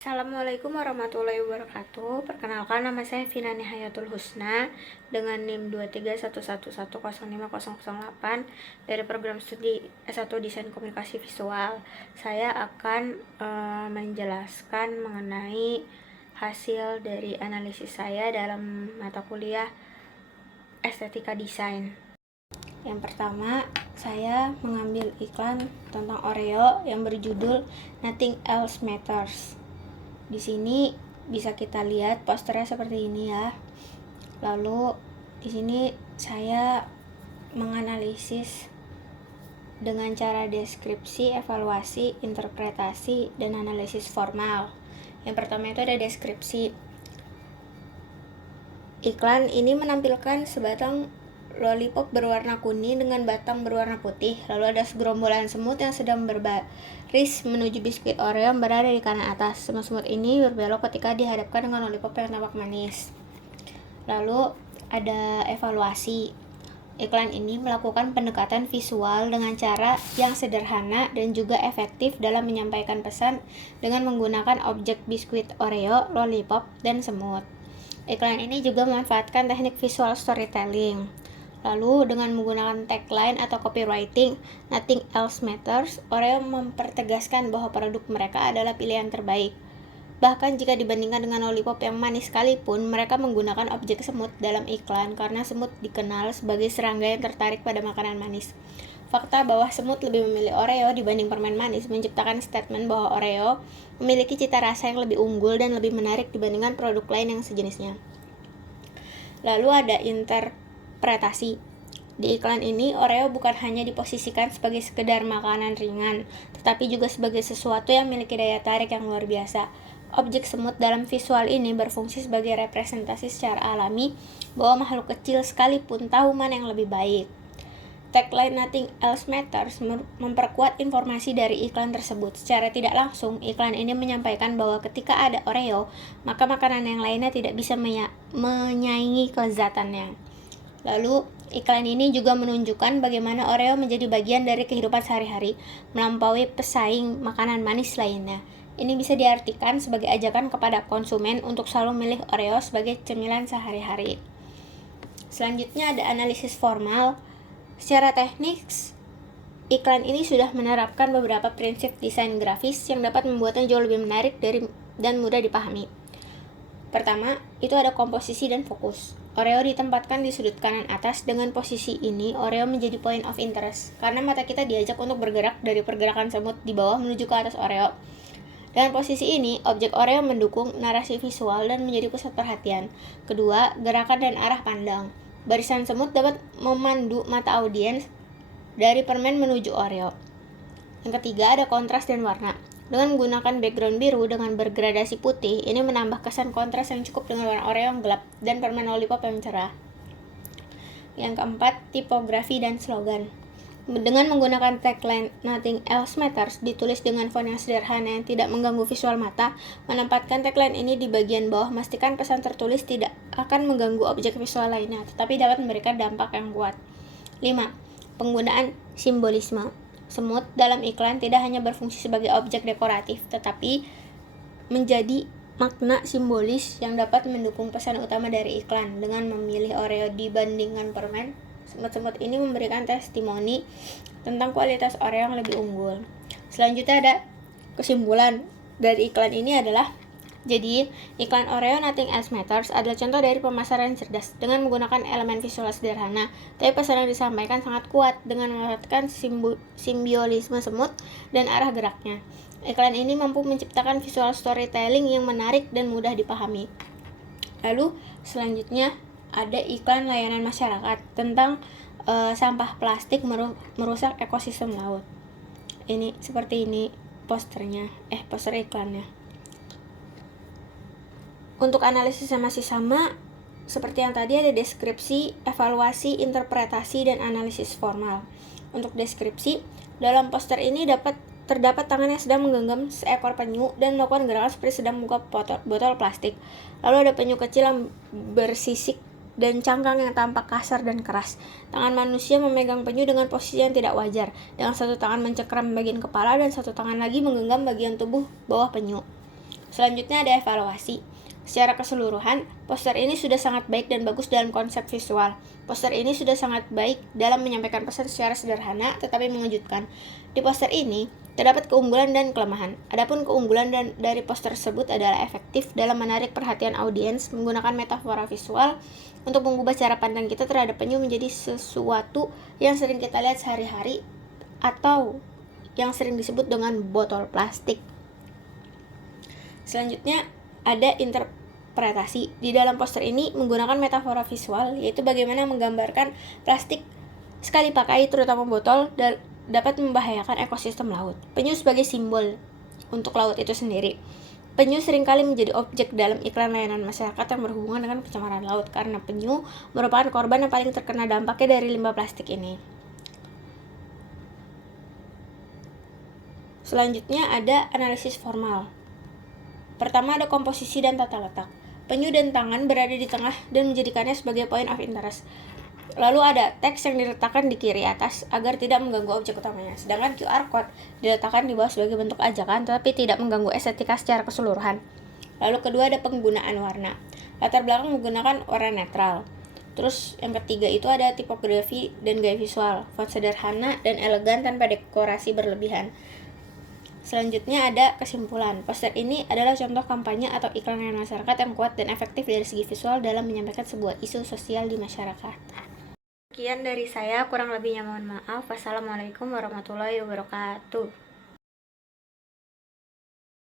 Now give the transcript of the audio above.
Assalamualaikum warahmatullahi wabarakatuh. Perkenalkan, nama saya Vina Nihayatul Husna dengan NIM 23111005008 dari program studi S1 Desain Komunikasi Visual. Saya akan menjelaskan mengenai hasil dari analisis saya dalam mata kuliah Estetika Desain. Yang pertama, saya mengambil iklan tentang Oreo yang berjudul Nothing Else Matters. Di sini bisa kita lihat posternya seperti ini ya. Lalu di sini saya menganalisis dengan cara deskripsi, evaluasi, interpretasi, dan analisis formal. Yang pertama itu ada deskripsi. Iklan ini menampilkan sebatang lollipop berwarna kuning dengan batang berwarna putih. Lalu ada segerombolan semut yang sedang berbaris menuju biskuit Oreo yang berada di kanan atas. Semut-semut ini berbelok ketika dihadapkan dengan lollipop yang tampak manis. Lalu ada evaluasi. Iklan ini melakukan pendekatan visual dengan cara yang sederhana dan juga efektif dalam menyampaikan pesan dengan menggunakan objek biskuit Oreo, lollipop, dan semut. Iklan ini juga memanfaatkan teknik visual storytelling. Lalu dengan menggunakan tagline atau copywriting, Nothing Else Matters, Oreo mempertegaskan bahwa produk mereka adalah pilihan terbaik. Bahkan jika dibandingkan dengan lollipop yang manis sekalipun, mereka menggunakan objek semut dalam iklan karena semut dikenal sebagai serangga yang tertarik pada makanan manis. Fakta bahwa semut lebih memilih Oreo dibanding permen manis menciptakan statement bahwa Oreo memiliki cita rasa yang lebih unggul dan lebih menarik dibandingkan produk lain yang sejenisnya. Lalu ada interpretasi. Di iklan ini, Oreo bukan hanya diposisikan sebagai sekedar makanan ringan, tetapi juga sebagai sesuatu yang memiliki daya tarik yang luar biasa. Objek semut dalam visual ini berfungsi sebagai representasi secara alami bahwa makhluk kecil sekalipun tahu mana yang lebih baik. Tagline Nothing Else Matters memperkuat informasi dari iklan tersebut. Secara tidak langsung, iklan ini menyampaikan bahwa ketika ada Oreo, maka makanan yang lainnya tidak bisa menyaingi kelezatannya. Lalu, iklan ini juga menunjukkan bagaimana Oreo menjadi bagian dari kehidupan sehari-hari, melampaui pesaing makanan manis lainnya. Ini bisa diartikan sebagai ajakan kepada konsumen untuk selalu memilih Oreo sebagai cemilan sehari-hari. Selanjutnya ada analisis formal. Secara teknis, iklan ini sudah menerapkan beberapa prinsip desain grafis yang dapat membuatnya jauh lebih menarik dan mudah dipahami. Pertama, itu ada komposisi dan fokus. Oreo ditempatkan di sudut kanan atas. Dengan posisi ini, Oreo menjadi point of interest, karena mata kita diajak untuk bergerak dari pergerakan semut di bawah menuju ke atas Oreo. Dengan posisi ini, objek Oreo mendukung narasi visual dan menjadi pusat perhatian. Kedua, gerakan dan arah pandang. Barisan semut dapat memandu mata audiens dari permen menuju Oreo. Yang ketiga, ada kontras dan warna. Dengan menggunakan background biru dengan bergradasi putih, ini menambah kesan kontras yang cukup dengan warna Oreo yang gelap dan permen lollipop yang cerah. Yang keempat, tipografi dan slogan. Dengan menggunakan tagline Nothing Else Matters ditulis dengan font yang sederhana yang tidak mengganggu visual mata, menempatkan tagline ini di bagian bawah memastikan pesan tertulis tidak akan mengganggu objek visual lainnya, tetapi dapat memberikan dampak yang kuat. 5. Penggunaan simbolisme. Semut dalam iklan tidak hanya berfungsi sebagai objek dekoratif, tetapi menjadi makna simbolis yang dapat mendukung pesan utama dari iklan. Dengan memilih Oreo dibandingkan permen, semut-semut ini memberikan testimoni tentang kualitas Oreo yang lebih unggul. Selanjutnya ada kesimpulan dari iklan ini adalah, jadi iklan Oreo Nothing Else Matters adalah contoh dari pemasaran cerdas dengan menggunakan elemen visual sederhana, tapi pesan yang disampaikan sangat kuat dengan memanfaatkan simbiolisme semut dan arah geraknya. Iklan ini mampu menciptakan visual storytelling yang menarik dan mudah dipahami. Lalu selanjutnya ada iklan layanan masyarakat tentang sampah plastik merusak ekosistem laut. Ini seperti ini poster iklannya. Untuk analisisnya masih sama seperti yang tadi, ada deskripsi, evaluasi, interpretasi, dan analisis formal. Untuk deskripsi, dalam poster ini terdapat tangan yang sedang menggenggam seekor penyu dan melakukan gerakan seperti sedang membuka botol plastik. Lalu ada penyu kecil yang bersisik dan cangkang yang tampak kasar dan keras. Tangan manusia memegang penyu dengan posisi yang tidak wajar, dengan satu tangan mencengkram bagian kepala dan satu tangan lagi menggenggam bagian tubuh bawah penyu. Selanjutnya ada evaluasi. Secara keseluruhan, poster ini sudah sangat baik dan bagus dalam konsep visual. Poster ini sudah sangat baik dalam menyampaikan pesan secara sederhana tetapi mengejutkan. Di poster ini terdapat keunggulan dan kelemahan. Adapun keunggulan dari poster tersebut adalah efektif dalam menarik perhatian audiens menggunakan metafora visual untuk mengubah cara pandang kita terhadap penyu menjadi sesuatu yang sering kita lihat sehari-hari atau yang sering disebut dengan botol plastik. Selanjutnya ada interpretasi. Di dalam poster ini menggunakan metafora visual, yaitu bagaimana menggambarkan plastik sekali pakai, terutama botol, dapat membahayakan ekosistem laut. Penyu sebagai simbol untuk laut itu sendiri. Penyu seringkali menjadi objek dalam iklan layanan masyarakat yang berhubungan dengan pencemaran laut, karena penyu merupakan korban yang paling terkena dampaknya dari limbah plastik ini. Selanjutnya ada analisis formal. Pertama ada komposisi dan tata letak. Penyu dan tangan berada di tengah dan menjadikannya sebagai point of interest. Lalu ada teks yang diletakkan di kiri atas agar tidak mengganggu objek utamanya. Sedangkan QR code diletakkan di bawah sebagai bentuk ajakan tetapi tidak mengganggu estetika secara keseluruhan. Lalu kedua ada penggunaan warna. Latar belakang menggunakan warna netral. Terus yang ketiga itu ada tipografi dan gaya visual. Font sederhana dan elegan tanpa dekorasi berlebihan. Selanjutnya ada kesimpulan. Poster ini adalah contoh kampanye atau iklan masyarakat yang kuat dan efektif dari segi visual dalam menyampaikan sebuah isu sosial di masyarakat. Sekian dari saya, kurang lebihnya mohon maaf. Wassalamualaikum warahmatullahi wabarakatuh.